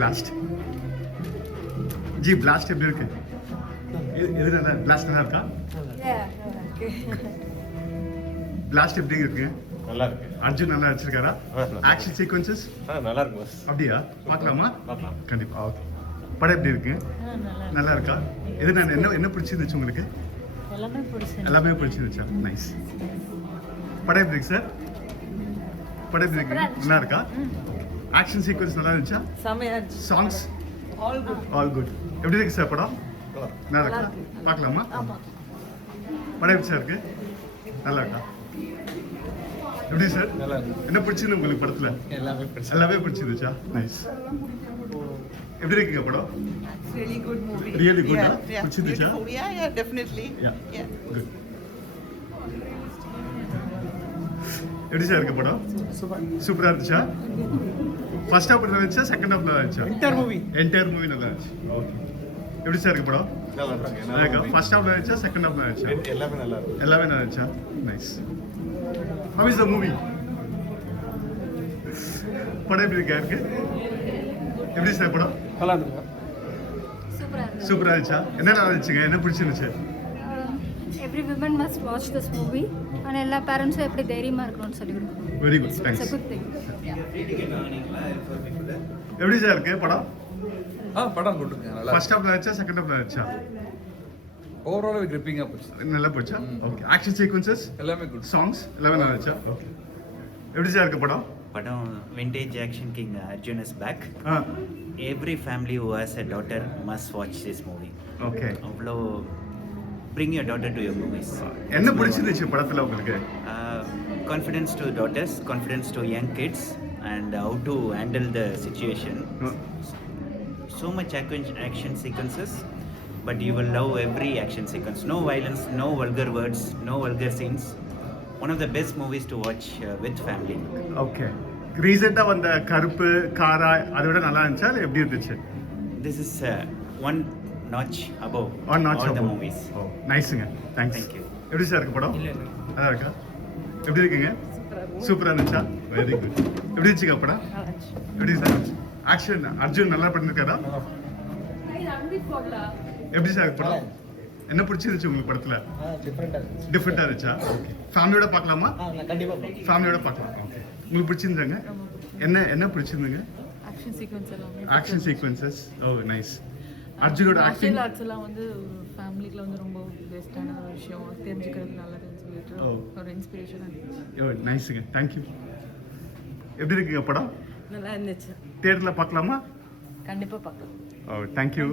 Blast. G blast எப்படி இருக்கு? எது நல்லா பிளாஸ்ட் நல்லா இருக்கா? பிளாஸ்ட் எப்படி இருக்கு? நல்லா இருக்கு. அர்ஜுன் நல்லா வச்சிருக்காரா? ஆக்ஷன் சீக்வன்சஸ் நல்லா இருக்கு பாஸ். அப்படியா? பார்க்கலாமா? பார்க்கலாம். கண்டிப்பா. ஓகே. படம் எப்படி இருக்கு? நல்லா இருக்கா? எது நான் என்ன பிடிச்சிருந்துச்சு உங்களுக்கு? எல்லாமே பிடிச்சிருந்துச்சா? நைஸ். படம் எப்படி இருக்கு சார்? படம் எப்படி இருக்கு? நல்லா இருக்கா? ஆக்ஷன் சீக்வன்ஸ் நல்லா இருந்துச்சா? Songs all good. எப்படி இருக்கு சார் படம்? நல்லா இருக்கா? பார்க்கலாமா? படம் எப்படி சார் இருக்கு? நல்லா இருக்கா? எப்படி சார்? நல்லா இருக்கு. என்ன பிடிச்சிருந்து உங்களுக்கு படத்துல? எல்லாமே பிடிச்சிருந்துச்சா? நைஸ். எப்படி இருக்குங்க படம்? Really good movie. Really good, Yeah, huh? yeah. பிடிச்சிருந்துச்சா? Beautiful. Yeah, definitely. Yeah. Good. எப்படி சார் இருக்கு படம்? சூப்பரா இருந்துச்சா? ஃபர்ஸ்ட் ஹாஃப் நல்லா இருந்துச்சா? செகண்ட் ஹாஃப் நல்லா இருந்துச்சா? என்டையர் மூவி நல்லா இருந்துச்சு. ஓகே. எப்படி சார் இருக்கு படம்? நல்லா இருக்கு. நல்லா இருக்கா? ஃபர்ஸ்ட் ஹாஃப் நல்லா இருந்துச்சா? செகண்ட் ஹாஃப் நல்லா இருந்துச்சா? எல்லாமே நல்லா இருக்கு. எல்லாமே நல்லா இருந்துச்சா? Nice. How is the movie? படம் எப்படி இருக்கு? எப்படி சார் படம்? நல்லா இருக்கு. சூப்பரா இருந்துச்சா? என்ன நல்லா இருந்துச்சுங்க? என்ன பிடிச்சிருந்துச்சு? Every women must watch this movie. ஆனால் எல்லா பேரண்ட்ஸும் எப்படி தைரியமாக இருக்கணும்னு சொல்லி கொடுக்கணும். Very good. It's thanks. A good thing. எப்படி சார் இருக்கு படம்? படம் கொடுங்க நல்லா ஃபர்ஸ்ட் ஹாஃப் நல்லா இருந்துச்சா? செகண்ட் ஹாஃப் நல்லா இருந்துச்சா? ஓவரால் கிரிப்பிங்கா போச்சு நல்லா போச்சா? ஓகே. ஆக்ஷன் சீக்வன்சஸ், எல்லாமே குட் சாங்ஸ் எல்லாமே நல்லா இருந்துச்சா? ஓகே. எப்படி சார் இருக்கு படம்? படம் vintage action king Arjun is back. Ah every family who has a daughter must watch this movie. Okay. அவ்வளோ bring your daughter to your movies. என்ன பிடிச்சிருந்துச்சு படத்துல உங்களுக்கு? Confidence to daughters, confidence to young kids, and how to handle the situation. So much action sequences, but you will love every action sequence. No violence, no vulgar words, no vulgar scenes. One of the best movies to watch with family. Okay. ரீசெண்டா வந்த கருப்பு காரா அதை விட நல்லா இருந்துச்சா இல்லை எப்படி இருந்துச்சு? This is one notch above One notch all the above. movies. Oh நைஸுங்க. தேங்க்ஸ். Thank you. எப்படி சார் இருக்கு படம்? நல்லா இருக்கா? எப்படி இருக்குங்க? சூப்பரா இருந்துச்சா? Very good. எப்படி இருந்துச்சுங்க படம்? எப்படி சார்? ஆக்ஷன் அர்ஜுன் நல்லா பண்ணிருக்காரா? எப்படி சார் இருக்கு படம்? என்ன பிடிச்சிருந்துச்சு உங்களுக்கு படத்துல? டிஃப்ரெண்டா இருந்துச்சா? ஓகே. ஃபேமிலியோட பார்க்கலாமா? ஃபேமிலியோட பார்க்கலாம். ஓகே. உங்களுக்கு பிடிச்சிருந்தாங்க? என்ன பிடிச்சிருந்தீங்க? ஆக்ஷன் சீக்வென்ஸ் எல்லாமே ஆக்ஷன் சீக்வென்சஸ். Oh nice. அர்ஜுனோட ஆக்டிங் மார்ஷியல் ஆர்ட்ஸ் எல்லாம் வந்து ஃபேமிலிக்குள்ள வந்து ரொம்ப பெஸ்ட்டான ஒரு விஷயம், தெரிஞ்சுக்கிறது நல்லதுன்னு சொல்லிட்டு ஒரு இன்ஸ்பிரேஷனாக இருந்துச்சு. ஓ நைஸுங்க. தேங்க்யூ. எப்படி இருக்குங்க படம்? நல்லா இருந்துச்சு. தியேட்டரில் பார்க்கலாமா? கண்டிப்பாக பார்க்கலாம். ஓ தேங்க்யூ.